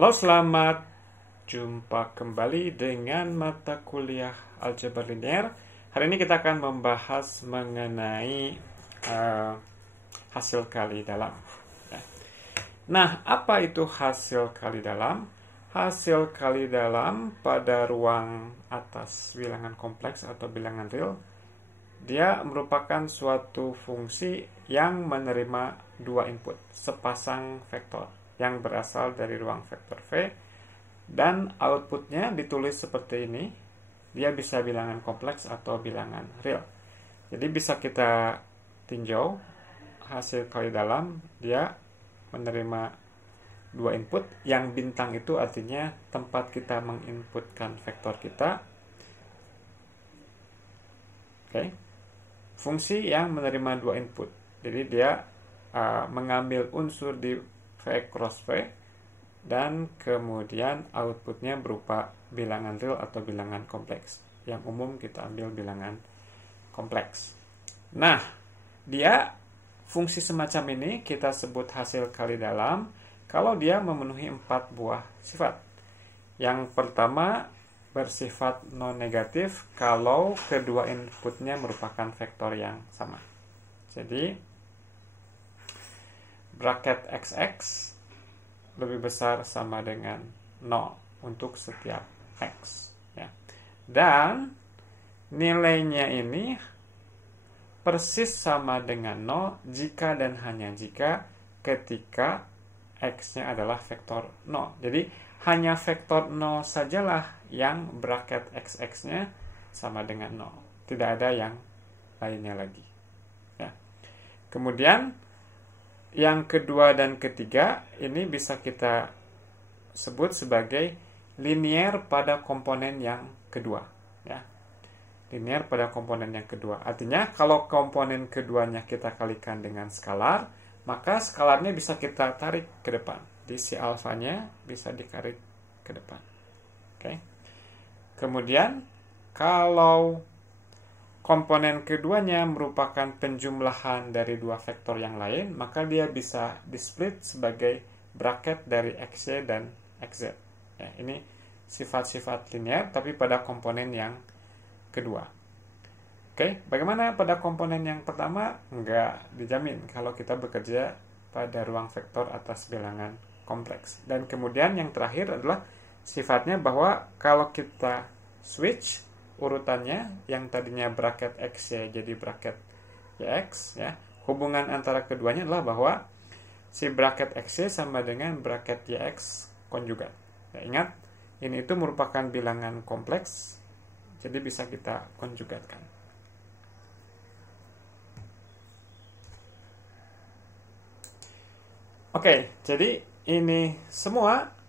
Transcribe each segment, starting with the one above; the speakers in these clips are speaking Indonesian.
Halo, selamat jumpa kembali dengan mata kuliah aljabar linear. Hari ini kita akan membahas mengenai hasil kali dalam. Nah, apa itu hasil kali dalam? Hasil kali dalam pada ruang atas bilangan kompleks atau bilangan real, dia merupakan suatu fungsi yang menerima dua input, sepasang vektor yang berasal dari ruang vektor V, dan outputnya ditulis seperti ini. Dia bisa bilangan kompleks atau bilangan real. Jadi bisa kita tinjau hasil kali dalam, dia menerima dua input, yang bintang itu artinya tempat kita menginputkan vektor kita. Oke. Fungsi yang menerima dua input. Jadi dia mengambil unsur di V cross V, dan kemudian outputnya berupa bilangan real atau bilangan kompleks. Yang umum kita ambil bilangan kompleks. Nah, dia fungsi semacam ini kita sebut hasil kali dalam kalau dia memenuhi 4 buah sifat. Yang pertama, bersifat non-negatif kalau kedua inputnya merupakan vektor yang sama. Jadi bracket XX lebih besar sama dengan 0 untuk setiap X, ya. Dan nilainya ini persis sama dengan 0 jika dan hanya jika ketika X-nya adalah vektor 0. Jadi hanya vektor 0 sajalah yang bracket XX-nya sama dengan 0. Tidak ada yang lainnya lagi, ya. Kemudian yang kedua dan ketiga ini bisa kita sebut sebagai linear pada komponen yang kedua, ya. Linear pada komponen yang kedua. Artinya kalau komponen keduanya kita kalikan dengan skalar, maka skalarnya bisa kita tarik ke depan. Di si alfanya bisa ditarik ke depan. Oke. Kemudian kalau komponen keduanya merupakan penjumlahan dari dua vektor yang lain, maka dia bisa di-split sebagai bracket dari XY dan XZ. Ya, ini sifat-sifat linear, tapi pada komponen yang kedua. Oke, bagaimana pada komponen yang pertama? Enggak dijamin kalau kita bekerja pada ruang vektor atas bilangan kompleks. Dan kemudian yang terakhir adalah sifatnya bahwa kalau kita switch urutannya, yang tadinya bracket XY jadi bracket YX, ya, hubungan antara keduanya adalah bahwa si bracket XY sama dengan bracket YX konjugat. Ya, ingat, ini itu merupakan bilangan kompleks, jadi bisa kita konjugatkan. Oke, jadi ini semua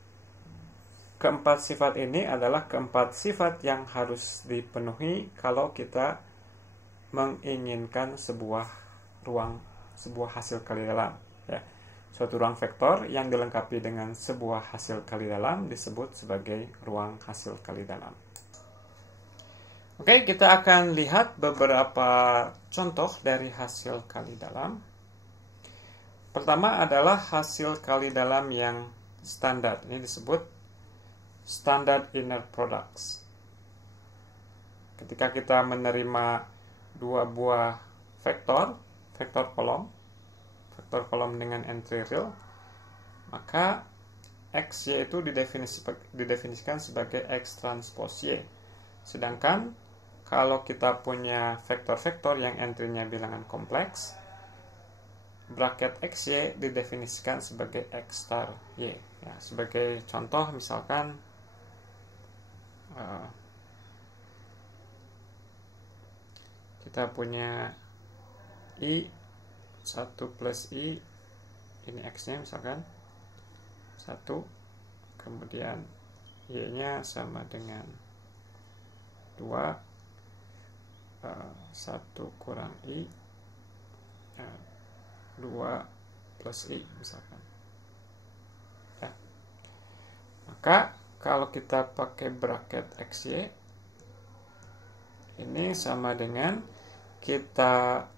keempat sifat ini adalah keempat sifat yang harus dipenuhi kalau kita menginginkan sebuah hasil kali dalam, ya. Suatu ruang vektor yang dilengkapi dengan sebuah hasil kali dalam disebut sebagai ruang hasil kali dalam. Oke, kita akan lihat beberapa contoh dari hasil kali dalam. Pertama adalah hasil kali dalam yang standar. Ini disebut standard inner products. Ketika kita menerima dua buah vektor kolom dengan entry real, maka X, Y itu didefinisikan sebagai X transpose Y. Sedangkan kalau kita punya vektor-vektor yang entry-nya bilangan kompleks, bracket XY didefinisikan sebagai X star Y. Ya, sebagai contoh misalkan kita punya I 1 plus I, ini X-nya misalkan 1, kemudian Y-nya sama dengan 2, 1 kurang I, 2 plus I misalkan, ya. Maka kalau kita pakai bracket XY, ini sama dengan kita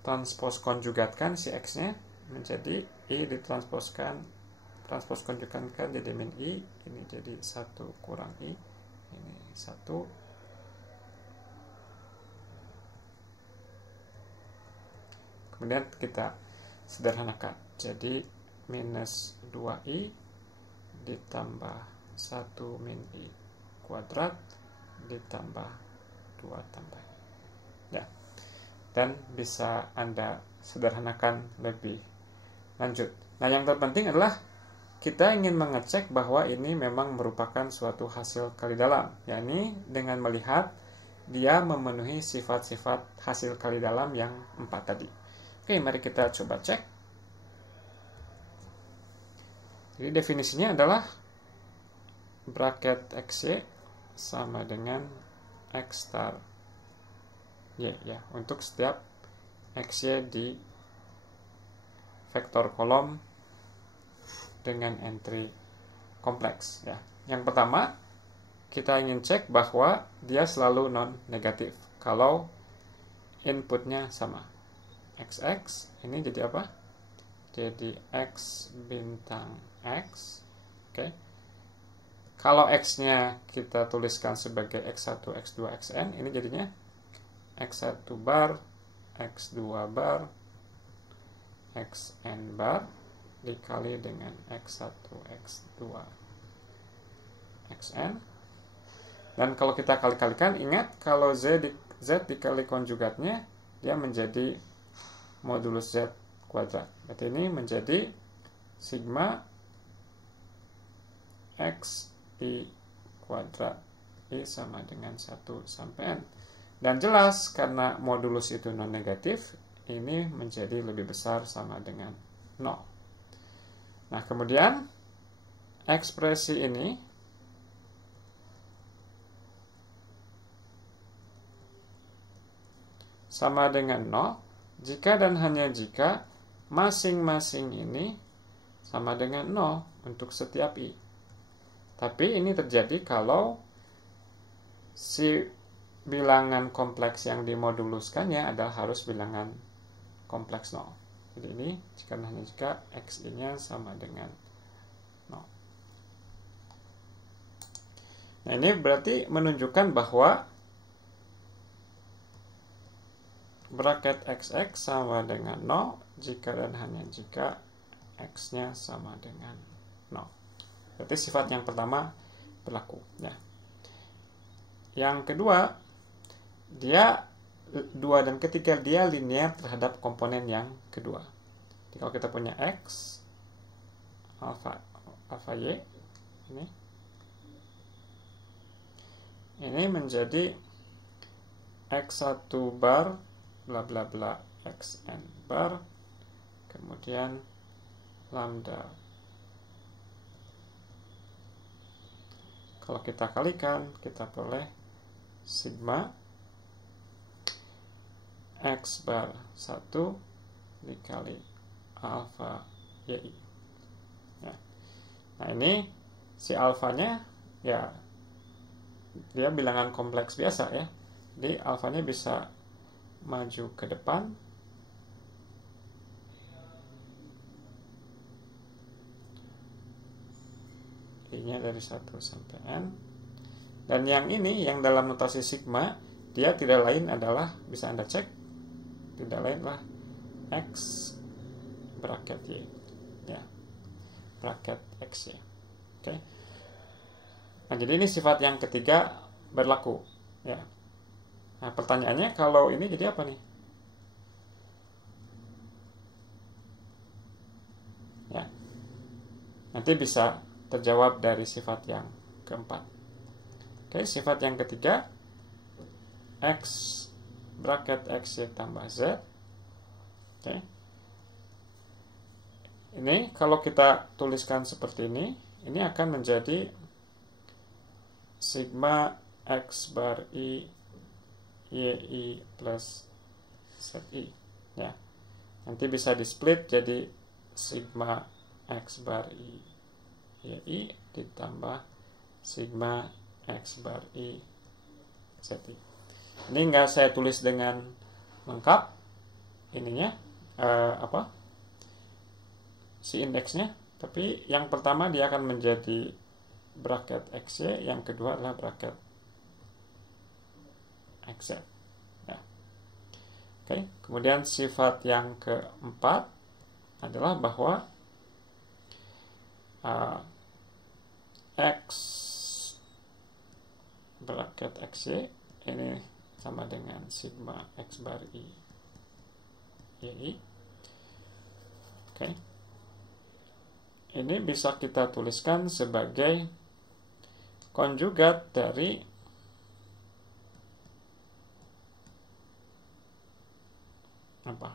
transpose konjugatkan si X-nya menjadi I ditransposkan transpose konjugankan jadi min I, ini jadi 1 kurang I, ini 1. Kemudian kita sederhanakan, jadi minus 2I ditambah 1 min I kuadrat ditambah 2 tambah ya. Dan bisa Anda sederhanakan lebih lanjut. Nah, yang terpenting adalah kita ingin mengecek bahwa ini memang merupakan suatu hasil kali dalam, yakni dengan melihat dia memenuhi sifat-sifat hasil kali dalam yang 4 tadi. Oke, mari kita coba cek. Jadi definisinya adalah bracket XY sama dengan X star Y ya, untuk setiap XY di vektor kolom dengan entry kompleks ya. Yang pertama, kita ingin cek bahwa dia selalu non negatif kalau inputnya sama. XX ini jadi apa? Jadi X bintang X. Oke. Kalau X-nya kita tuliskan sebagai X1, X2, Xn, ini jadinya X1 bar, X2 bar, Xn bar dikali dengan X1, X2, Xn. Dan kalau kita kali-kalikan, ingat kalau Z dikali konjugatnya, dia menjadi modulus Z kuadrat. Berarti ini menjadi sigma X I kuadrat I sama dengan 1 sampai N. Dan jelas karena modulus itu non negatif, ini menjadi lebih besar sama dengan 0. Nah, kemudian ekspresi ini sama dengan 0 jika dan hanya jika masing-masing ini sama dengan 0 untuk setiap I. Tapi ini terjadi kalau si bilangan kompleks yang dimoduluskannya adalah harus bilangan kompleks 0. Jadi ini jika dan hanya jika XI-nya sama dengan 0. Nah, ini berarti menunjukkan bahwa bracket XX sama dengan 0 jika dan hanya jika X-nya sama dengan 0. Berarti sifat yang pertama berlaku ya. Yang kedua, dia 2 dan ketiga dia linear terhadap komponen yang kedua. Jadi kalau kita punya X alpha Y ini menjadi X1 bar bla bla bla Xn bar, kemudian lambda. Kalau kita kalikan, kita peroleh sigma X bar 1 dikali alpha YI ya. Nah, ini si alfanya ya dia bilangan kompleks biasa ya. Jadi alfanya bisa maju ke depan I-nya dari 1 sampai N. Dan yang ini, yang dalam notasi sigma, dia tidak lain adalah, bisa Anda cek, tidak lain adalah X bracket Y ya, bracket XY. Oke. Nah, jadi ini sifat yang ketiga berlaku ya. Nah, pertanyaannya kalau ini jadi apa nih? Ya. Nanti bisa terjawab dari sifat yang keempat. Oke, sifat yang ketiga X bracket XY tambah Z. Oke. Ini kalau kita tuliskan seperti ini akan menjadi sigma X bar I YI plus ZI ya. Nanti bisa di split jadi sigma X bar I YI ditambah sigma X bar I ZI. Ini nggak saya tulis dengan lengkap ininya si indeksnya, Tapi yang pertama dia akan menjadi bracket XY, yang kedua adalah bracket XZ. Ya. Oke, kemudian sifat yang keempat adalah bahwa X bracket XY ini sama dengan sigma X bar I YI. Oke. Ini bisa kita tuliskan sebagai konjugat dari apa?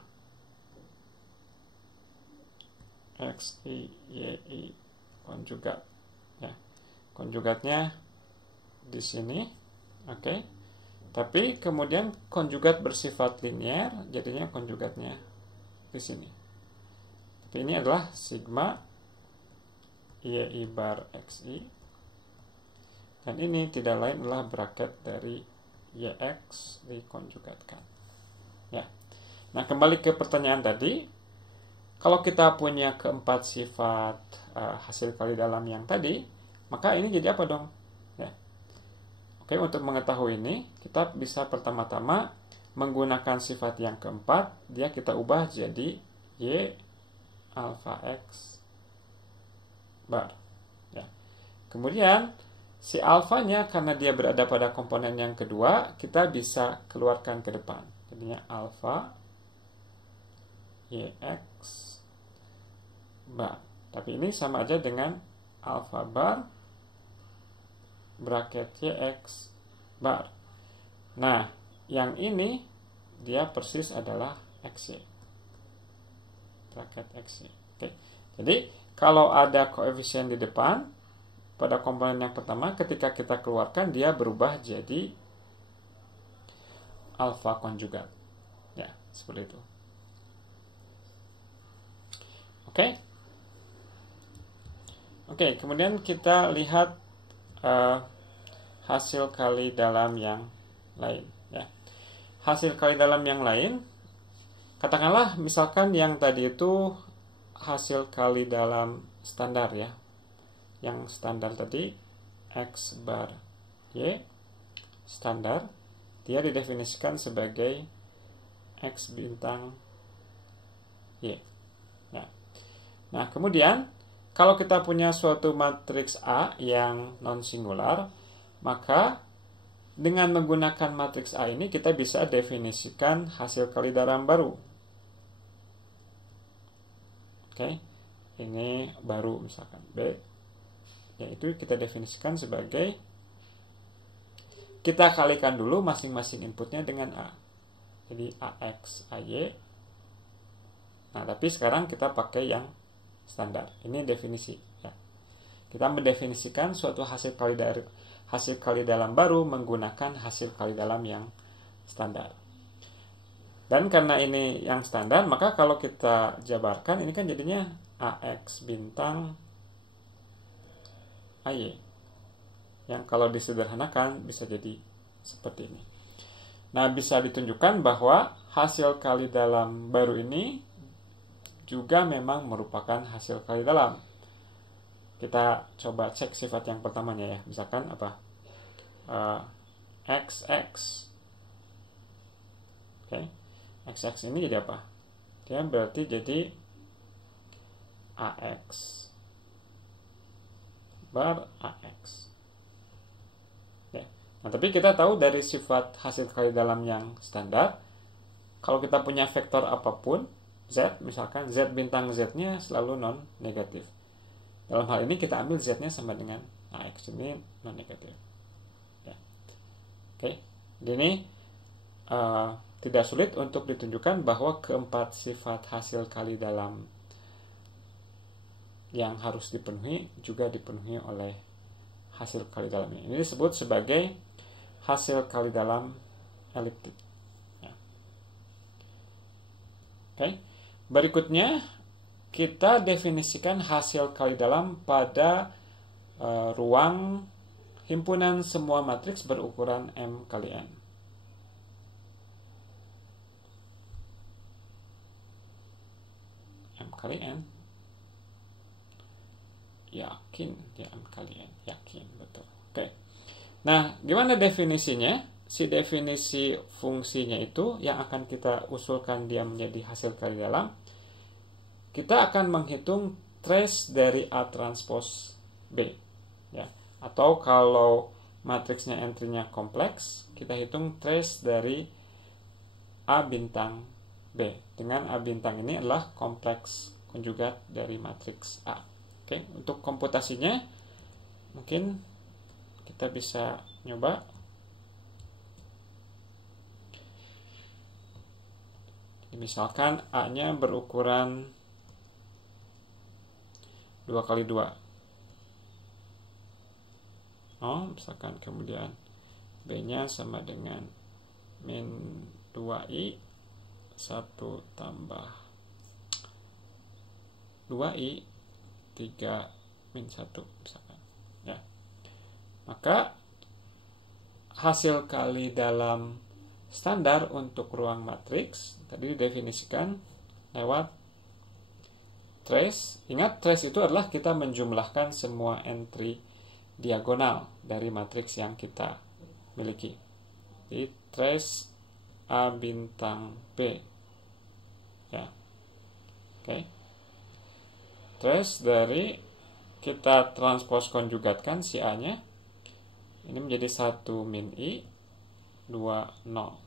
XI YI konjugat. Ya. Konjugatnya di sini. Oke. Tapi kemudian konjugat bersifat linear, jadinya konjugatnya di sini. Tapi ini adalah sigma YI bar XI. Dan ini tidak lain adalah bracket dari YX dikonjugatkan. Ya. Nah, kembali ke pertanyaan tadi. Kalau kita punya keempat sifat hasil kali dalam yang tadi, maka ini jadi apa dong? Ya. Oke, untuk mengetahui ini, kita bisa pertama-tama menggunakan sifat yang keempat, dia kita ubah jadi Y alpha X bar. Ya. Kemudian, si alfanya karena dia berada pada komponen yang kedua, kita bisa keluarkan ke depan. Jadinya alpha YX bar. Tapi ini sama aja dengan alpha bar bracket YX bar. Nah, yang ini dia persis adalah XY bracket XY. Oke. Jadi, kalau ada koefisien di depan pada komponen yang pertama, ketika kita keluarkan dia berubah jadi alfa konjugat. Ya, seperti itu. Oke. Oke, kemudian kita lihat hasil kali dalam yang lain. Ya. Hasil kali dalam yang lain, katakanlah misalkan yang tadi itu hasil kali dalam standar ya. Yang standar tadi X bar Y standar, dia didefinisikan sebagai X bintang Y. Ya. Nah, kemudian kalau kita punya suatu matriks A yang non-singular, maka dengan menggunakan matriks A ini kita bisa definisikan hasil kali dalam baru. Oke, ini baru misalkan B, yaitu kita definisikan sebagai, kita kalikan dulu masing-masing inputnya dengan A. Jadi AX, AY. Nah, tapi sekarang kita pakai yang standar. Ini definisi ya. Kita mendefinisikan suatu hasil kali dalam baru menggunakan hasil kali dalam yang standar. Dan karena ini yang standar, maka kalau kita jabarkan ini kan jadinya AX bintang AY. Yang kalau disederhanakan bisa jadi seperti ini. Nah, bisa ditunjukkan bahwa hasil kali dalam baru ini juga memang merupakan hasil kali dalam. Kita coba cek sifat yang pertamanya ya. Misalkan apa? XX. Oke. XX ini jadi apa? Dia berarti jadi AX bar AX. Ya. Nah, tapi kita tahu dari sifat hasil kali dalam yang standar, kalau kita punya vektor apapun Z, misalkan Z bintang Z-nya selalu non-negatif. Dalam hal ini kita ambil Z-nya sama dengan AX, ini non-negatif. Ya. Oke, jadi tidak sulit untuk ditunjukkan bahwa keempat sifat hasil kali dalam yang harus dipenuhi juga dipenuhi oleh hasil kali dalam ini. Ini disebut sebagai hasil kali dalam eliptik. Ya. Oke. Berikutnya, kita definisikan hasil kali dalam pada ruang himpunan semua matriks berukuran M kali N. M kali N. yakin, jangan kalian yakin, betul. Oke. Nah, gimana definisinya? Si definisi fungsinya itu yang akan kita usulkan dia menjadi hasil kali dalam. Kita akan menghitung trace dari A transpose B, ya. Atau kalau matriksnya entry-nya kompleks, kita hitung trace dari A bintang B. Dengan A bintang ini adalah kompleks konjugat dari matriks A. Oke, untuk komputasinya mungkin kita bisa nyoba. Misalkan A-nya berukuran 2x2. Misalkan kemudian B-nya sama dengan min 2i 1 tambah 2i 3 min 1 misalkan, ya. Maka hasil kali dalam standar untuk ruang matriks tadi didefinisikan lewat trace. Ingat, trace itu adalah kita menjumlahkan semua entry diagonal dari matriks yang kita miliki. Jadi trace A bintang B, ya. Oke. Trace dari kita transpose konjugatkan si A-nya ini menjadi 1 min i 2 0.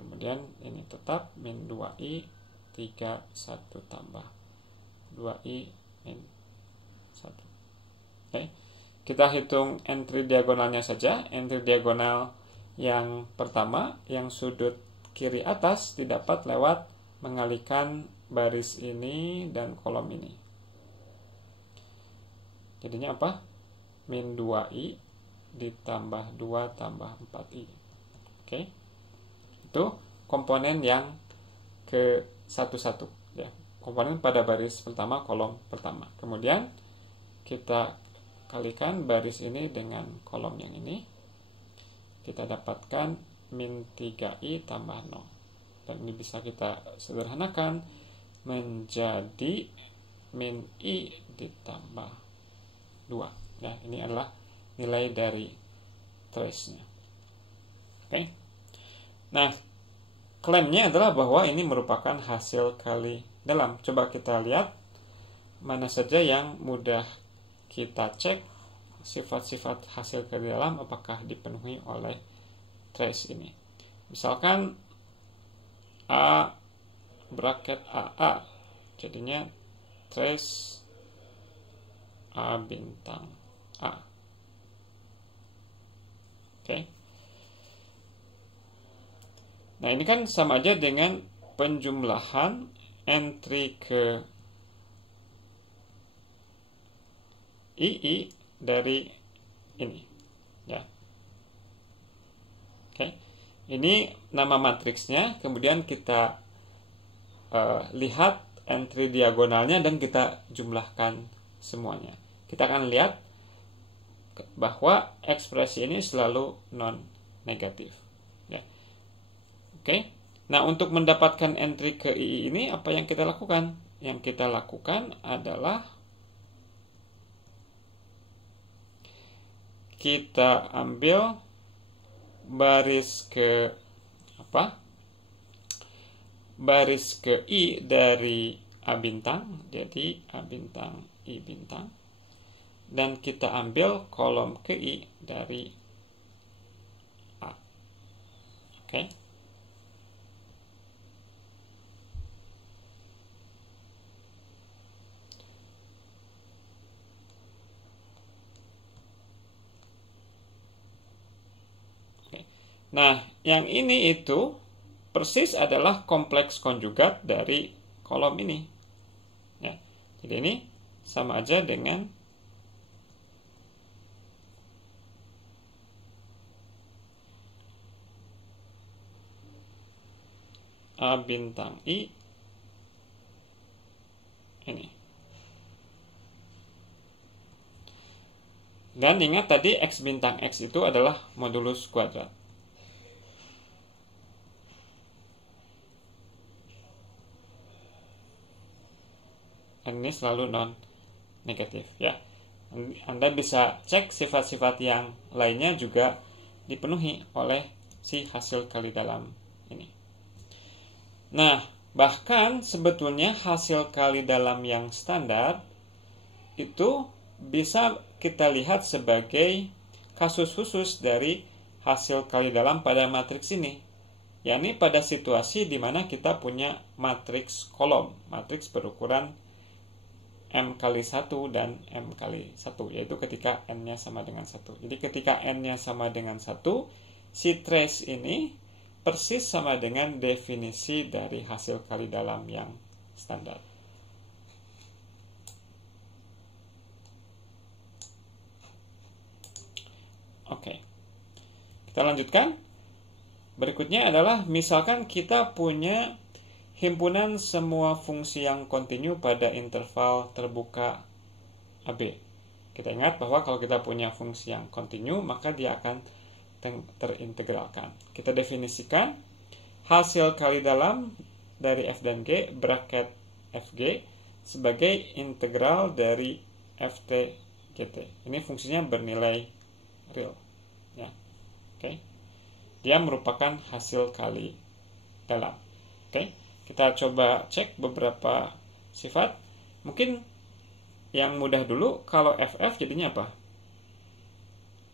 Kemudian ini tetap min 2i 3 1 tambah 2i min 1. Oke. Kita hitung entry diagonalnya saja. Entry diagonal yang pertama, yang sudut kiri atas, didapat lewat mengalihkan baris ini dan kolom ini. Jadinya apa? Min 2i ditambah 2 tambah 4i. Oke. Itu komponen yang ke satu-satu, ya. Komponen pada baris pertama, kolom pertama. Kemudian kita kalikan baris ini dengan kolom yang ini, kita dapatkan min 3i tambah 0. Dan ini bisa kita sederhanakan menjadi min i ditambah 2. Ya, ini adalah nilai dari trace-nya. Oke. Nah, klaimnya adalah bahwa ini merupakan hasil kali dalam. Coba kita lihat mana saja yang mudah kita cek sifat-sifat hasil kali dalam apakah dipenuhi oleh trace ini. Misalkan A bracket AA, jadinya trace A bintang A. Oke. Nah, ini kan sama aja dengan penjumlahan entry ke II dari ini, ya. Oke. Ini nama matriksnya, kemudian kita lihat entry diagonalnya dan kita jumlahkan semuanya. Kita akan lihat bahwa ekspresi ini selalu non negatif, ya. Oke. Nah, untuk mendapatkan entry ke II ini apa yang kita lakukan? Yang kita lakukan adalah kita ambil baris ke baris ke I dari A bintang, jadi A bintang I bintang, dan kita ambil kolom ke I dari A. Oke. Nah, yang ini itu persis adalah kompleks konjugat dari kolom ini. Ya, jadi ini sama aja dengan A bintang I ini. Dan ingat tadi X bintang X itu adalah modulus kuadrat. Dan ini selalu non negatif, ya. Anda bisa cek sifat-sifat yang lainnya juga dipenuhi oleh si hasil kali dalam ini. Nah, bahkan sebetulnya hasil kali dalam yang standar itu bisa kita lihat sebagai kasus khusus dari hasil kali dalam pada matriks ini, yakni pada situasi di mana kita punya matriks kolom, matriks berukuran M kali 1 dan M kali 1, yaitu ketika N-nya sama dengan 1. Jadi ketika N-nya sama dengan 1, si trace ini persis sama dengan definisi dari hasil kali dalam yang standar. Oke, kita lanjutkan. Berikutnya adalah misalkan kita punya himpunan semua fungsi yang kontinu pada interval terbuka AB. Kita ingat bahwa kalau kita punya fungsi yang kontinu, maka dia akan terintegralkan. Kita definisikan hasil kali dalam dari F dan G, bracket Fg, sebagai integral dari Ft GT. Ini fungsinya bernilai real. Ya. Oke. Dia merupakan hasil kali dalam. Oke. Kita coba cek beberapa sifat. Mungkin yang mudah dulu, kalau FF jadinya apa?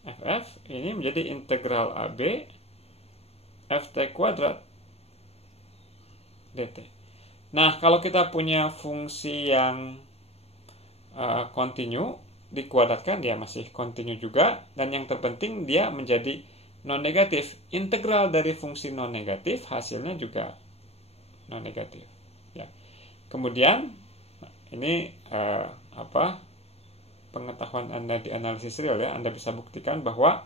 FF ini menjadi integral AB Ft kuadrat dt. Nah, kalau kita punya fungsi yang kontinu, dikuadratkan, dia masih kontinu juga. Dan yang terpenting, dia menjadi non-negatif. Integral dari fungsi non-negatif, hasilnya juga non-negatif. Ya. Kemudian ini pengetahuan Anda di analisis real ya, Anda bisa buktikan bahwa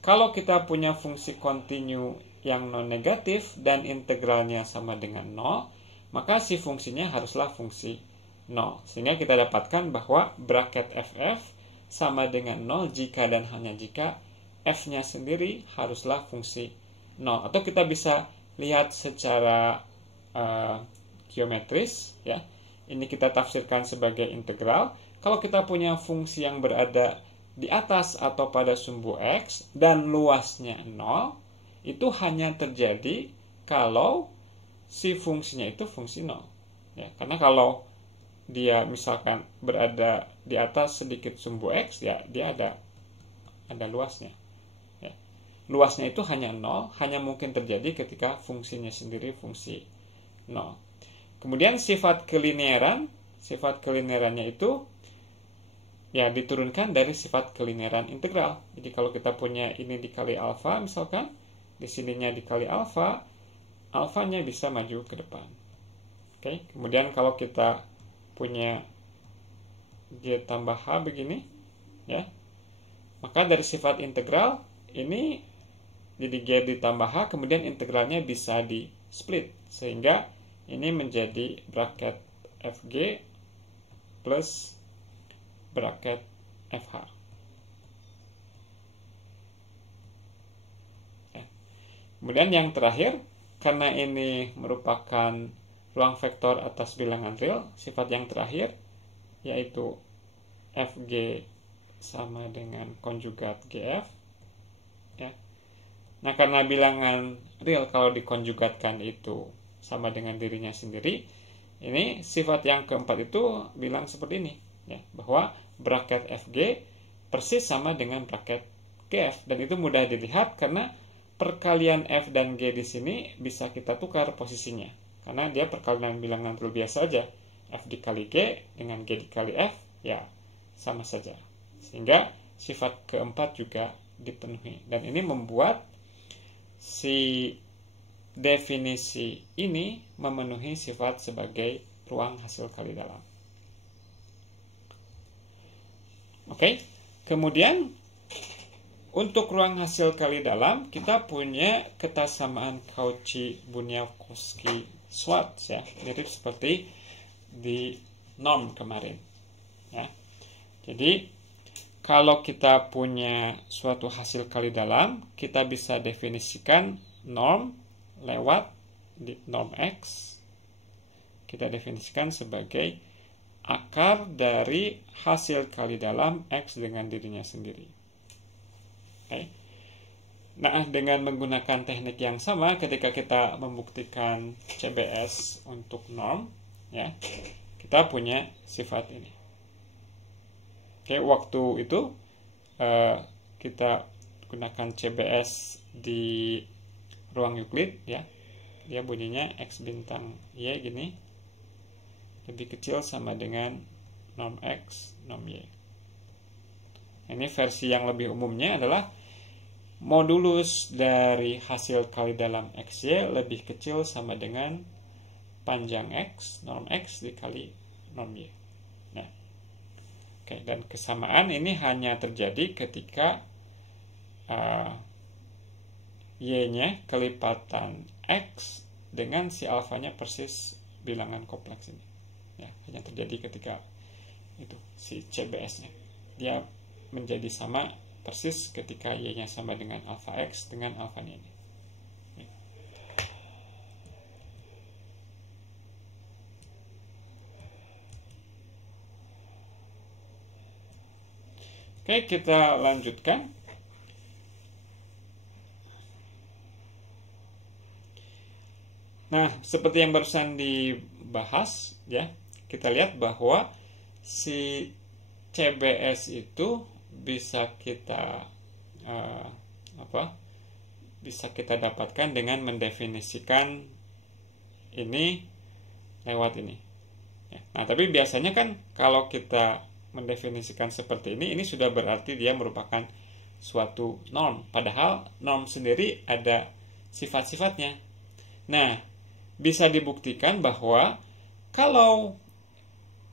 kalau kita punya fungsi kontinu yang non-negatif dan integralnya sama dengan 0, maka si fungsinya haruslah fungsi 0. Sehingga kita dapatkan bahwa bracket FF sama dengan 0 jika dan hanya jika F-nya sendiri haruslah fungsi 0. Atau kita bisa lihat secara geometris ya. Ini kita tafsirkan sebagai integral. Kalau kita punya fungsi yang berada di atas atau pada sumbu X dan luasnya 0, itu hanya terjadi kalau si fungsinya itu fungsi 0 ya. Karena kalau dia misalkan berada di atas sedikit sumbu X, ya dia ada luasnya ya. Luasnya itu hanya 0, hanya mungkin terjadi ketika fungsinya sendiri fungsi 0. Kemudian sifat kelinearannya itu ya diturunkan dari sifat kelinearan integral. Jadi kalau kita punya ini dikali alfa misalkan, di sininya dikali alfa, alfanya bisa maju ke depan. Oke, kemudian kalau kita punya G tambah H begini ya, maka dari sifat integral ini jadi G ditambah H, kemudian integralnya bisa di split sehingga ini menjadi bracket Fg plus bracket FH. Kemudian yang terakhir, karena ini merupakan ruang vektor atas bilangan real, sifat yang terakhir yaitu Fg sama dengan konjugat GF ya. Nah, karena bilangan real kalau dikonjugatkan itu sama dengan dirinya sendiri, ini sifat yang keempat itu bilang seperti ini ya, bahwa bracket Fg persis sama dengan bracket GF, dan itu mudah dilihat karena perkalian F dan G di sini bisa kita tukar posisinya karena dia perkalian bilangan real biasa aja. F dikali G dengan G dikali F ya sama saja, sehingga sifat keempat juga dipenuhi, dan ini membuat si definisi ini memenuhi sifat sebagai ruang hasil kali dalam. Oke, kemudian untuk ruang hasil kali dalam kita punya ketasamaan Cauchy-Bunyakovsky-Schwarz ya, mirip seperti di norm kemarin ya. Jadi kalau kita punya suatu hasil kali dalam, kita bisa definisikan norm lewat di norm X, kita definisikan sebagai akar dari hasil kali dalam X dengan dirinya sendiri. Oke. Nah, dengan menggunakan teknik yang sama ketika kita membuktikan CBS untuk norm, ya, kita punya sifat ini. Oke, waktu itu kita gunakan CBS di ruang Euclid, ya, dia bunyinya X bintang Y gini, lebih kecil sama dengan norm X, norm Y. Ini versi yang lebih umumnya adalah modulus dari hasil kali dalam XY lebih kecil sama dengan panjang X, norm X dikali norm Y. Nah, oke, dan kesamaan ini hanya terjadi ketika Y-nya kelipatan X dengan si alfanya persis bilangan kompleks ini. Ya, hanya terjadi ketika itu si CBS-nya. Dia menjadi sama persis ketika Y-nya sama dengan alfa X dengan alfanya ini. Oke, kita lanjutkan. Nah, seperti yang barusan dibahas, ya, kita lihat bahwa si CBS itu bisa kita bisa kita dapatkan dengan mendefinisikan ini lewat ini. Ya. Nah, tapi biasanya kan kalau kita mendefinisikan seperti ini sudah berarti dia merupakan suatu norm. Padahal norm sendiri ada sifat-sifatnya. Nah, bisa dibuktikan bahwa kalau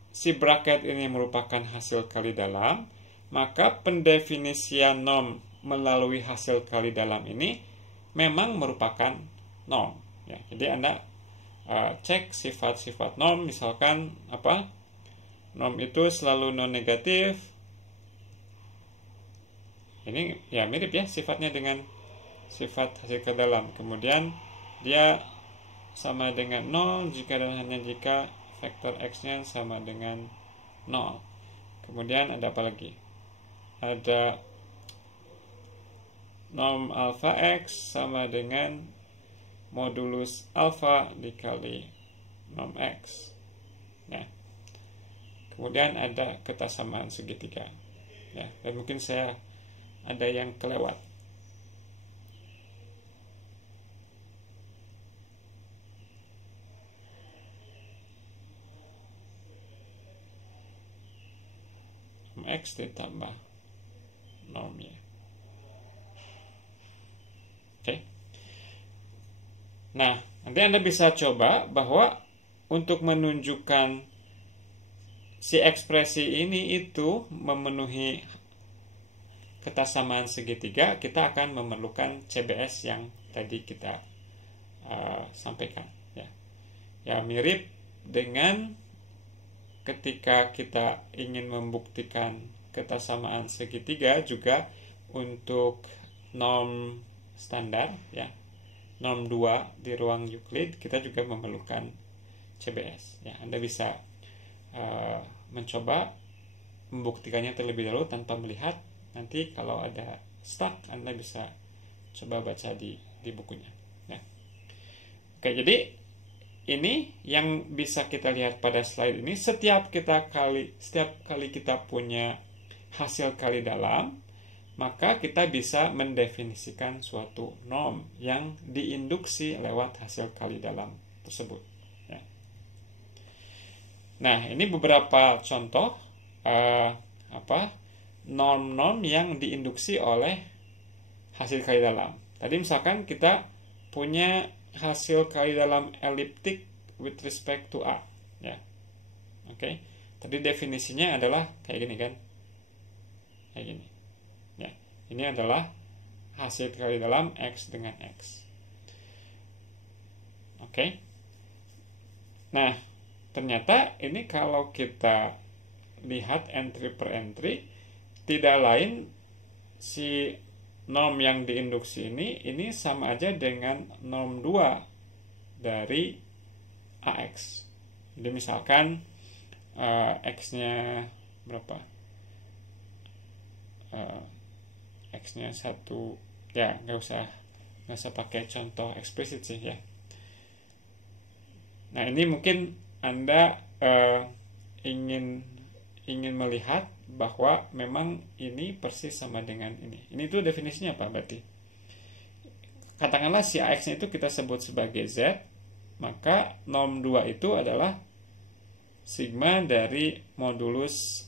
si bracket ini merupakan hasil kali dalam, maka pendefinisian norm melalui hasil kali dalam ini memang merupakan norm. Ya, jadi Anda cek sifat-sifat norm, misalkan apa? Norm itu selalu non negatif. Ini ya mirip ya sifatnya dengan sifat hasil kali dalam. Kemudian dia sama dengan 0 jika dan hanya jika vektor X-nya sama dengan 0. Kemudian ada apa lagi? Ada norm alpha X sama dengan modulus alpha dikali norm X. Nah, kemudian ada kesamaan segitiga. Ya, dan mungkin saya ada yang kelewat. X ditambah norm Y. Oke. Nah, nanti Anda bisa coba bahwa untuk menunjukkan si ekspresi ini itu memenuhi kesamaan segitiga, kita akan memerlukan CBS yang tadi kita sampaikan. Ya. Ya, mirip dengan ketika kita ingin membuktikan kesamaan segitiga juga untuk norm standar, ya, norm 2 di ruang Euclid, kita juga memerlukan CBS. Ya, Anda bisa mencoba membuktikannya terlebih dahulu tanpa melihat. Nanti kalau ada stuck, Anda bisa coba baca di bukunya. Ya. Oke, jadi ini yang bisa kita lihat pada slide ini. Setiap kali kita punya hasil kali dalam, maka kita bisa mendefinisikan suatu norm yang diinduksi lewat hasil kali dalam tersebut. Ya. Nah, ini beberapa contoh norm-norm yang diinduksi oleh hasil kali dalam. Tadi misalkan kita punya hasil kali dalam eliptik with respect to A, ya. Oke. Tadi definisinya adalah kayak gini kan? Kayak gini. Ya. Ini adalah hasil kali dalam X dengan X. Oke. Nah, ternyata ini kalau kita lihat entry per entry, tidak lain si norm yang diinduksi ini sama aja dengan norm 2 dari AX. Jadi misalkan X-nya berapa? X-nya 1, ya nggak usah pakai contoh eksplisit sih ya. Nah, ini mungkin Anda ingin melihat bahwa memang ini persis sama dengan ini. Ini tuh definisinya apa berarti? Katakanlah si AX-nya itu kita sebut sebagai Z, maka norm 2 itu adalah sigma dari modulus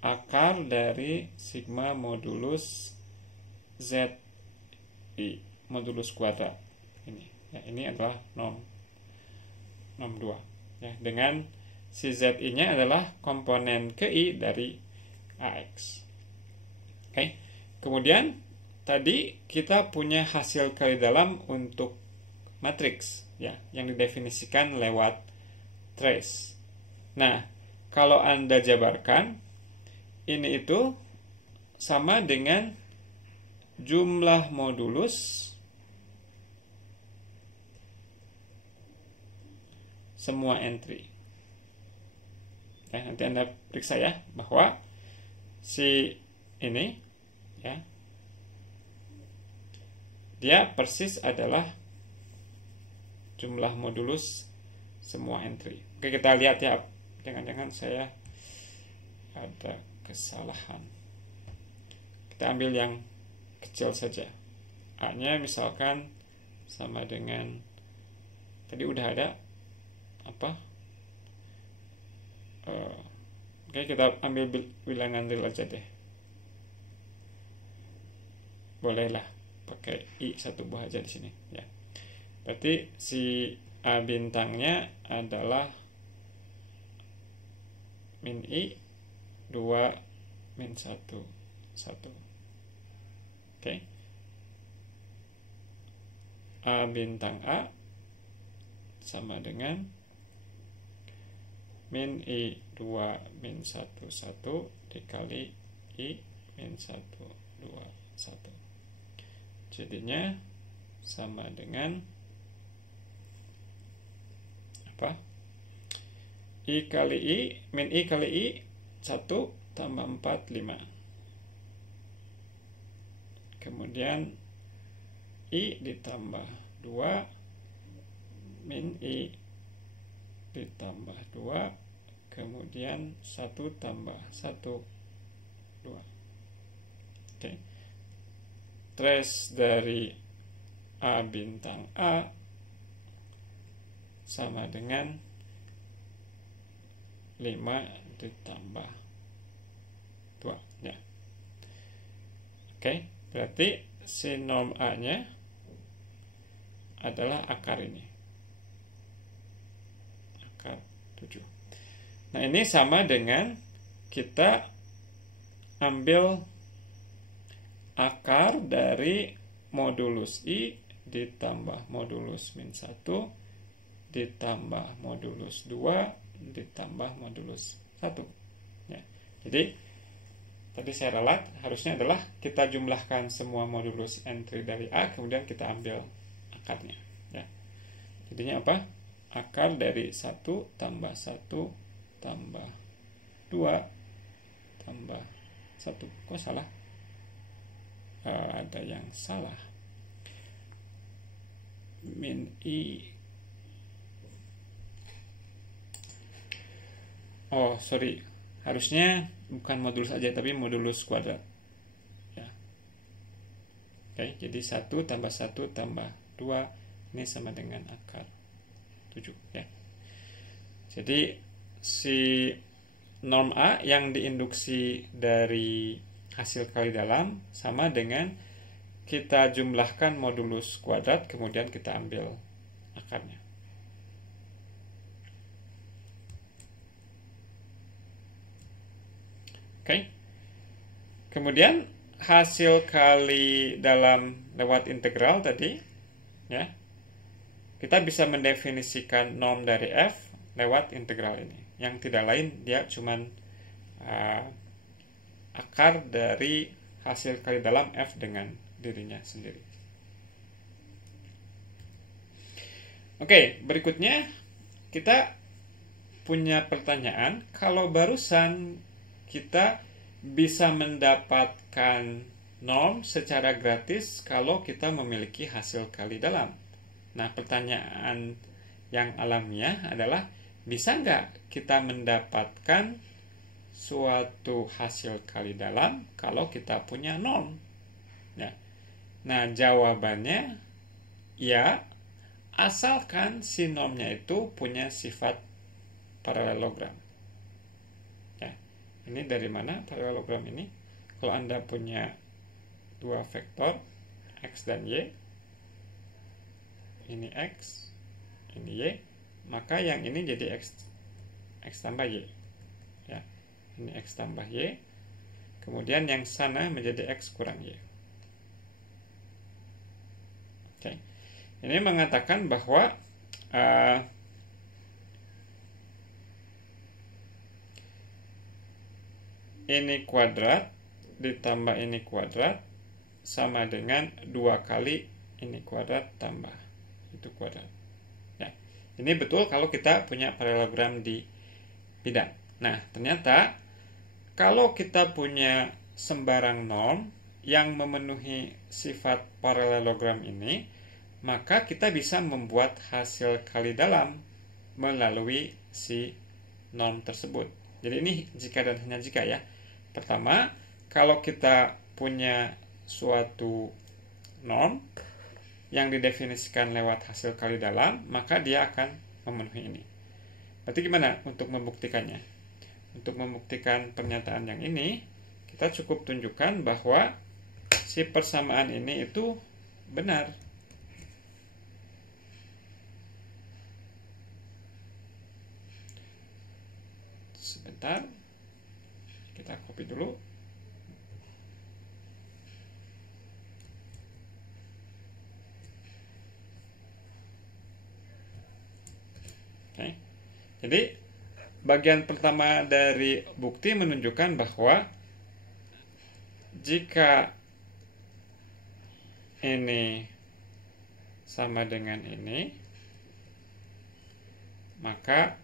akar dari sigma modulus ZI modulus kuadrat. Ini adalah norm 2 ya, dengan si ZI-nya adalah komponen ke-I dari AX. Oke. Kemudian tadi kita punya hasil kali dalam untuk matriks ya, yang didefinisikan lewat trace. Nah, kalau Anda jabarkan, ini itu sama dengan jumlah modulus semua entry. Nanti Anda periksa ya, bahwa si ini ya, dia persis adalah jumlah modulus semua entry. Oke, kita lihat ya, jangan-jangan saya ada kesalahan. Kita ambil yang kecil saja. A-nya misalkan sama dengan, tadi udah ada apa? Oke, kita ambil bilangan real aja deh. Bolehlah pakai I satu buah aja di sini ya. Berarti si A bintangnya adalah min I 2 min 1 1. Oke. A bintang A sama dengan min I 2 min 1 1 dikali I min 1 2 1. Jadinya sama dengan apa? I kali I, min I kali I 1 tambah 4 5. Kemudian I ditambah 2 min I ditambah 2, kemudian 1 tambah 1 2. Oke. Trace dari A bintang A sama dengan 5 ditambah 2 ya. Oke, berarti si norm A-nya adalah akar ini. Akar 7. Nah, ini sama dengan kita ambil akar dari modulus I ditambah modulus min 1 ditambah modulus 2 ditambah modulus 1 ya. Jadi tadi saya ralat, harusnya adalah kita jumlahkan semua modulus entry dari A, kemudian kita ambil akarnya ya. Jadinya apa? Akar dari 1 tambah 1 tambah 2 tambah 1. Kok salah? Ada yang salah. Min I, oh sorry, harusnya bukan modulus aja tapi modulus kuadrat ya. Oke, jadi 1 tambah 1 tambah 2 ini sama dengan akar 7 ya. Jadi si norm A yang diinduksi dari hasil kali dalam sama dengan kita jumlahkan modulus kuadrat, kemudian kita ambil akarnya. Oke. Kemudian hasil kali dalam lewat integral tadi ya. Kita bisa mendefinisikan norm dari F lewat integral ini. Yang tidak lain, dia cuman akar dari hasil kali dalam F dengan dirinya sendiri. Oke, berikutnya kita punya pertanyaan, kalau barusan kita bisa mendapatkan norm secara gratis kalau kita memiliki hasil kali dalam. Nah, pertanyaan yang alamiah adalah, bisa nggak kita mendapatkan suatu hasil kali dalam kalau kita punya norm? Ya. Nah, jawabannya ya, asalkan si normnya itu punya sifat paralelogram. Ya, ini dari mana paralelogram ini? Kalau Anda punya dua vektor X dan Y, ini X, ini Y, maka yang ini jadi X tambah Y. Ya, ini X tambah Y, kemudian yang sana menjadi X kurang Y. Oke. Ini mengatakan bahwa ini kuadrat ditambah ini kuadrat sama dengan 2 kali ini kuadrat tambah itu kuadrat. Ya, ini betul kalau kita punya paralelogram di bidang. Nah, ternyata kalau kita punya sembarang norm yang memenuhi sifat paralelogram ini, maka kita bisa membuat hasil kali dalam melalui si norm tersebut. Jadi ini jika dan hanya jika ya. Pertama, kalau kita punya suatu norm yang didefinisikan lewat hasil kali dalam, maka dia akan memenuhi ini. Berarti gimana untuk membuktikannya? Untuk membuktikan pernyataan yang ini, kita cukup tunjukkan bahwa si persamaan ini itu benar. Sebentar, kita copy dulu. Oke. Jadi bagian pertama dari bukti menunjukkan bahwa jika ini sama dengan ini, maka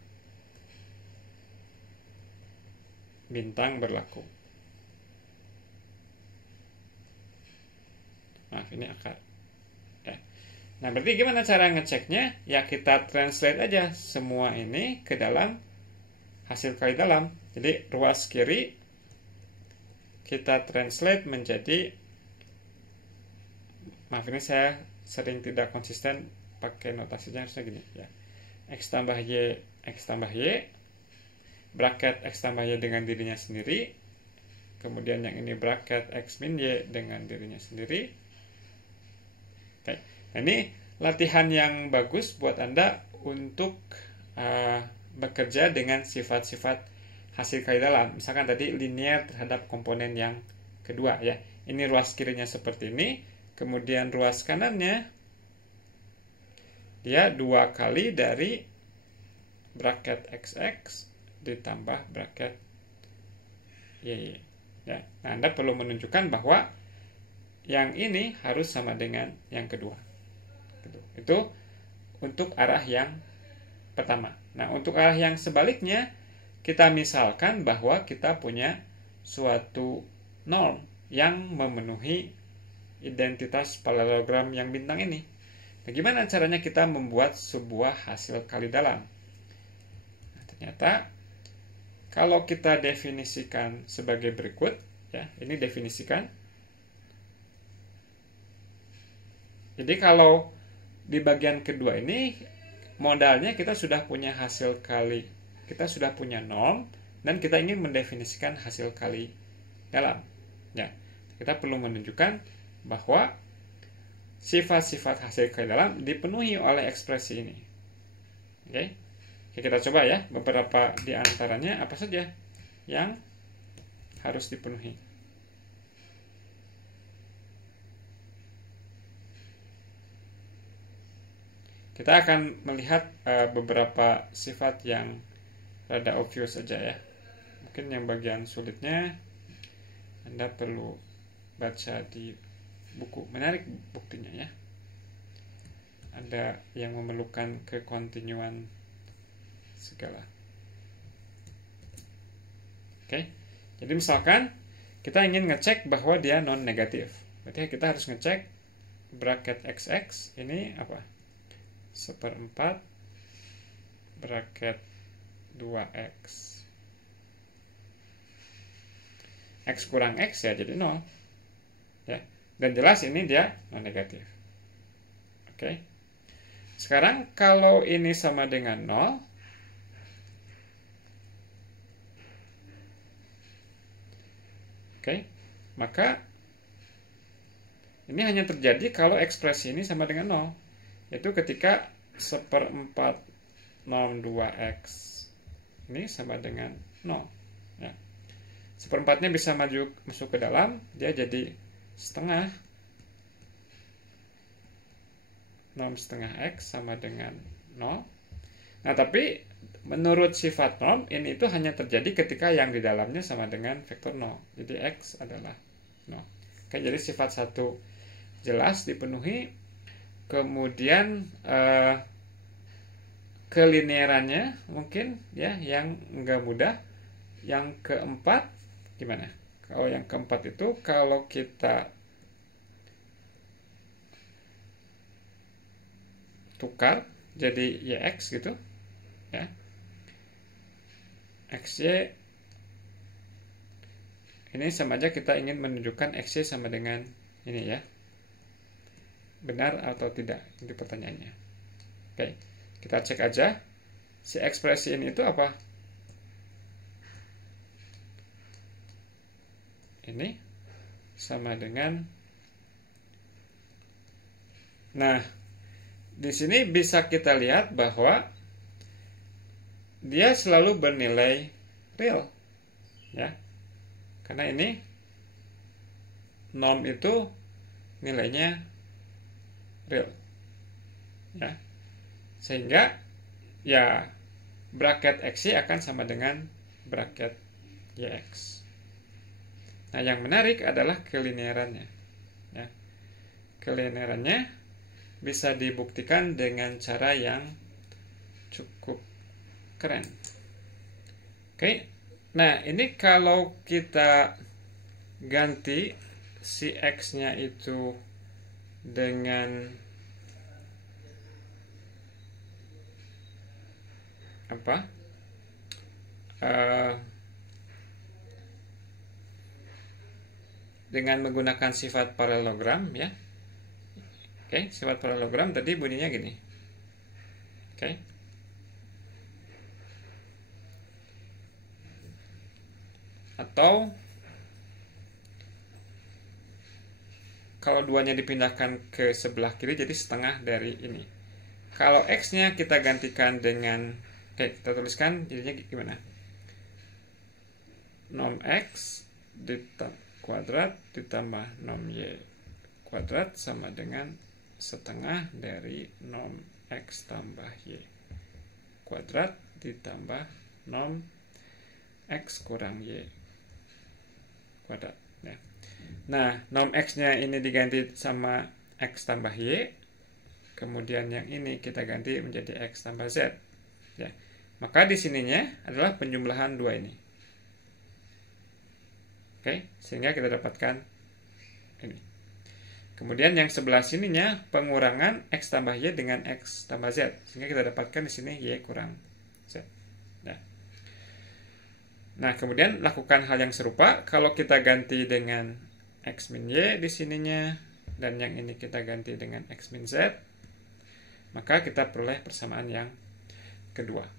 bintang berlaku. Maaf, ini akar. Ya. Nah, berarti gimana cara ngeceknya? Ya, kita translate aja semua ini ke dalam hasil kali dalam. Jadi, ruas kiri kita translate menjadi, maaf ini saya sering tidak konsisten pakai notasinya, harusnya gini ya. X tambah Y, X tambah Y, bracket X tambah Y dengan dirinya sendiri, kemudian yang ini bracket X min Y dengan dirinya sendiri. Oke. Nah, ini latihan yang bagus buat Anda untuk bekerja dengan sifat-sifat hasil kali dalam. Misalkan tadi linear terhadap komponen yang kedua ya. Ini ruas kirinya seperti ini, kemudian ruas kanannya dia 2 kali dari bracket XX ditambah bracket Y. Ya. Nah, Anda perlu menunjukkan bahwa yang ini harus sama dengan yang kedua. Itu untuk arah yang pertama. Nah, untuk arah yang sebaliknya, kita misalkan bahwa kita punya suatu norm yang memenuhi identitas paralelogram yang bintang ini. Nah, gimana caranya kita membuat sebuah hasil kali dalam? Nah, ternyata kalau kita definisikan sebagai berikut, ya, ini definisikan. Jadi kalau di bagian kedua ini modalnya kita sudah punya hasil kali, kita sudah punya norm dan kita ingin mendefinisikan hasil kali dalam. Ya, kita perlu menunjukkan bahwa sifat-sifat hasil kali dalam dipenuhi oleh ekspresi ini. Oke. Oke, kita coba ya beberapa di antaranya apa saja yang harus dipenuhi. Kita akan melihat beberapa sifat yang rada obvious saja ya. Mungkin yang bagian sulitnya Anda perlu baca di buku. Menarik buktinya ya. Ada yang memerlukan kekontinuan segala. Oke. Jadi misalkan kita ingin ngecek bahwa dia non-negatif. Berarti kita harus ngecek bracket XX ini apa? 1/4 bracket 2X. X kurang X ya jadi 0. Ya. Dan jelas ini dia non-negatif. Oke. Sekarang kalau ini sama dengan 0, maka ini hanya terjadi kalau ekspresi ini sama dengan 0, yaitu ketika 1/4 norm 2x ini sama dengan 0. Ya. 1/4-nya bisa masuk ke dalam, dia jadi setengah. Norm setengah x sama dengan 0. Nah, tapi menurut sifat norm, ini itu hanya terjadi ketika yang di dalamnya sama dengan vektor 0. Jadi x adalah 0. Oke, jadi sifat 1 jelas dipenuhi. Kemudian kelinearannya mungkin ya yang enggak mudah. Yang keempat gimana? Kalau yang keempat itu kalau kita tukar jadi YX gitu ya, XY ini sama aja kita ingin menunjukkan XY sama dengan ini ya, benar atau tidak itu pertanyaannya. Oke, kita cek aja si ekspresi ini itu apa. Ini sama dengan, nah di sini bisa kita lihat bahwa dia selalu bernilai real, ya, karena ini norm itu nilainya real, ya, sehingga ya bracket XY akan sama dengan bracket YX. Nah, yang menarik adalah kelinearannya, ya, kelinearannya bisa dibuktikan dengan cara yang cukup keren. Oke, nah ini kalau kita ganti si X-nya itu dengan apa? Dengan menggunakan sifat parallelogram ya. Oke, sifat parallelogram tadi bunyinya gini. Oke. Atau kalau duanya dipindahkan ke sebelah kiri jadi setengah dari ini. Kalau X-nya kita gantikan dengan, kita tuliskan jadinya gimana? Norm X kuadrat ditambah norm Y kuadrat sama dengan setengah dari norm X tambah Y kuadrat ditambah norm X kurang Y kuadrat ya. Nah, norm X-nya ini diganti sama X tambah Y, kemudian yang ini kita ganti menjadi X tambah Z ya. Maka di sininya adalah penjumlahan dua ini. Oke, sehingga kita dapatkan ini. Kemudian yang sebelah sininya pengurangan X tambah Y dengan X tambah Z. Sehingga kita dapatkan di sini Y kurang Z. Nah, kemudian lakukan hal yang serupa. Kalau kita ganti dengan X min Y di sininya, dan yang ini kita ganti dengan X min Z, maka kita peroleh persamaan yang kedua.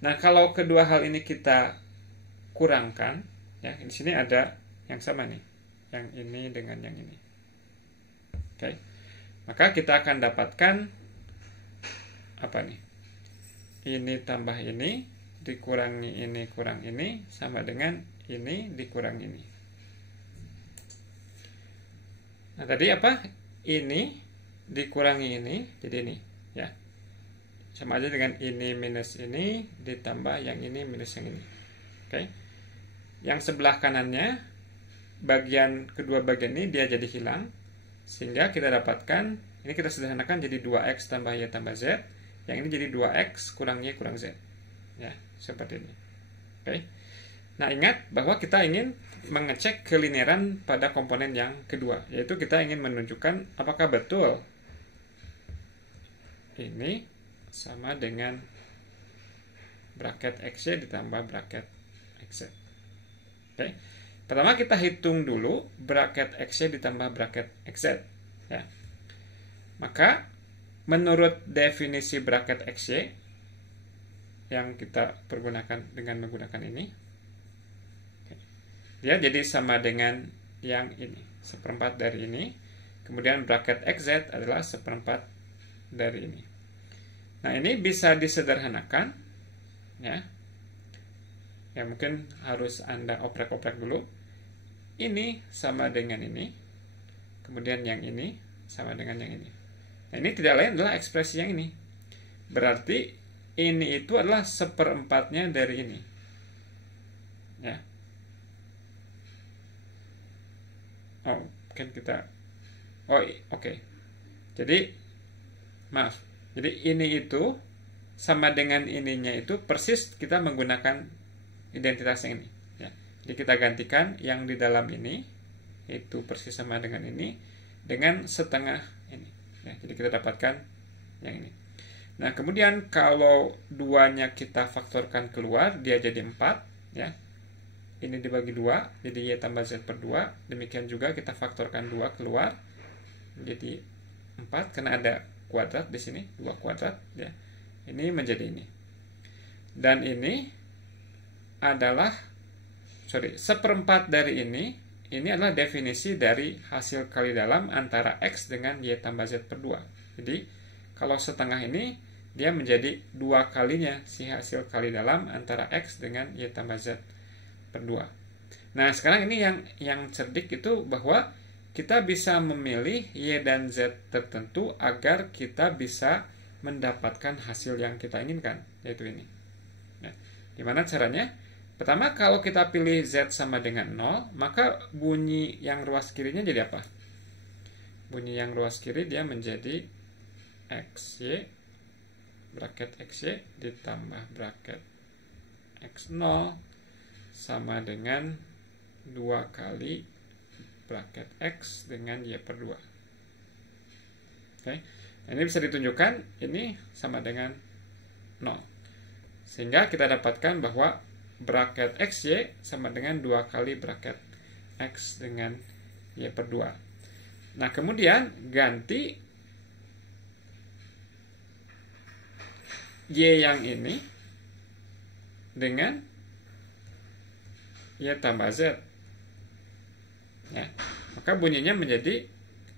Nah, kalau kedua hal ini kita kurangkan, ya di sini ada yang sama nih. Yang ini dengan yang ini. Oke, maka kita akan dapatkan apa nih? Ini tambah ini dikurangi ini kurang ini sama dengan ini dikurang ini. Nah, tadi apa? Ini dikurangi ini jadi ini, ya. Sama aja dengan ini minus ini ditambah yang ini minus yang ini. Oke. Yang sebelah kanannya kedua bagian ini dia jadi hilang. Sehingga kita dapatkan, ini kita sederhanakan jadi 2X tambah Y tambah Z. Yang ini jadi 2X kurang Y kurang Z. Ya, seperti ini. Oke. Nah, ingat bahwa kita ingin mengecek kelinearan pada komponen yang kedua, yaitu kita ingin menunjukkan apakah betul ini sama dengan bracket XY ditambah bracket XZ. Oke. Pertama kita hitung dulu bracket XY ditambah bracket XZ. Ya. Maka menurut definisi bracket XY yang kita pergunakan dengan menggunakan ini, dia jadi sama dengan yang ini, 1/4 dari ini. Kemudian bracket XZ adalah 1/4 dari ini. Nah, ini bisa disederhanakan, ya. Ya, mungkin harus Anda oprek-oprek dulu. Ini sama dengan ini. Kemudian yang ini sama dengan yang ini. Nah, ini tidak lain adalah ekspresi yang ini. Berarti ini itu adalah 1/4-nya dari ini. Ya. Oh, kan kita. Oh, oke. Jadi, maaf. Jadi ini itu sama dengan ininya itu persis kita menggunakan identitas yang ini. Ya. Jadi kita gantikan yang di dalam ini itu persis sama dengan ini dengan setengah ini. Ya, jadi kita dapatkan yang ini. Nah, kemudian kalau duanya kita faktorkan keluar, dia jadi 4, ya. Ini dibagi 2, jadi Y tambah Z per 2. Demikian juga kita faktorkan 2 keluar, jadi 4, karena ada kuadrat di sini, 2 kuadrat, ya. Ini menjadi ini. Dan ini adalah, 1/4 dari ini adalah definisi dari hasil kali dalam antara X dengan Y tambah Z per 2. Jadi, kalau setengah ini, dia menjadi 2 kalinya si hasil kali dalam antara X dengan Y tambah Z per 2. Nah, sekarang ini yang cerdik itu bahwa kita bisa memilih Y dan Z tertentu agar kita bisa mendapatkan hasil yang kita inginkan, yaitu ini. Nah, gimana caranya? Pertama, kalau kita pilih Z sama dengan 0, maka bunyi yang ruas kirinya jadi apa? Bunyi yang ruas kiri dia menjadi XY bracket XY ditambah bracket X0 sama dengan 2 kali bracket X dengan Y per 2. Oke. Ini bisa ditunjukkan ini sama dengan 0. Sehingga kita dapatkan bahwa bracket XY sama dengan 2 kali bracket X dengan Y per 2. Nah, kemudian ganti Y yang ini dengan Y tambah Z. Ya. Maka bunyinya menjadi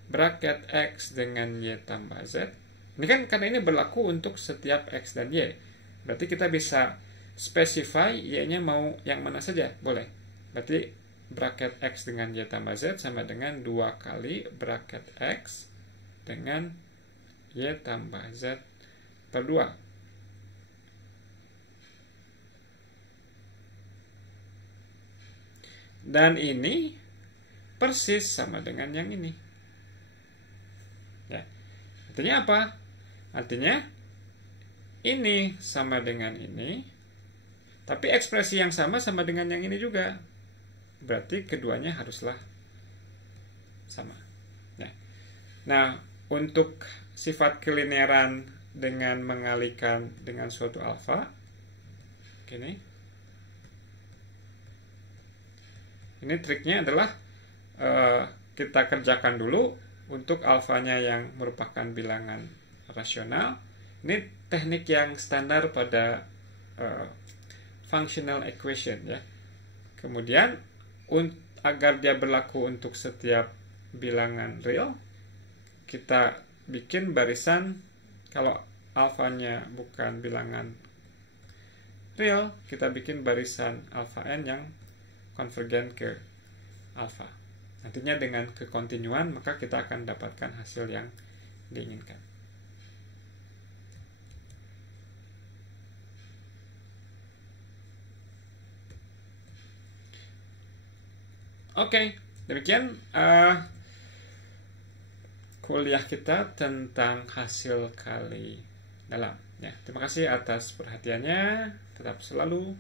bracket X dengan Y tambah Z. Ini kan karena ini berlaku untuk setiap X dan Y. Berarti kita bisa specify Y-nya mau yang mana saja. Boleh. Berarti bracket X dengan Y tambah Z sama dengan 2 kali bracket X dengan Y tambah Z per 2. Dan ini persis sama dengan yang ini. Ya. Artinya apa? Artinya ini sama dengan ini, tapi ekspresi yang sama dengan yang ini juga. Berarti keduanya haruslah sama. Ya. Nah, untuk sifat kelinearan dengan mengalihkan dengan suatu alfa, gini. Ini triknya adalah kita kerjakan dulu untuk alfanya yang merupakan bilangan rasional. Ini teknik yang standar pada functional equation, ya. Kemudian agar dia berlaku untuk setiap bilangan real, kita bikin barisan. Kalau alfanya bukan bilangan real, kita bikin barisan alfa n yang konvergen ke alfa. Nantinya dengan kekontinuan, maka kita akan dapatkan hasil yang diinginkan. Oke, demikian kuliah kita tentang hasil kali dalam. Ya, terima kasih atas perhatiannya. tetap selalu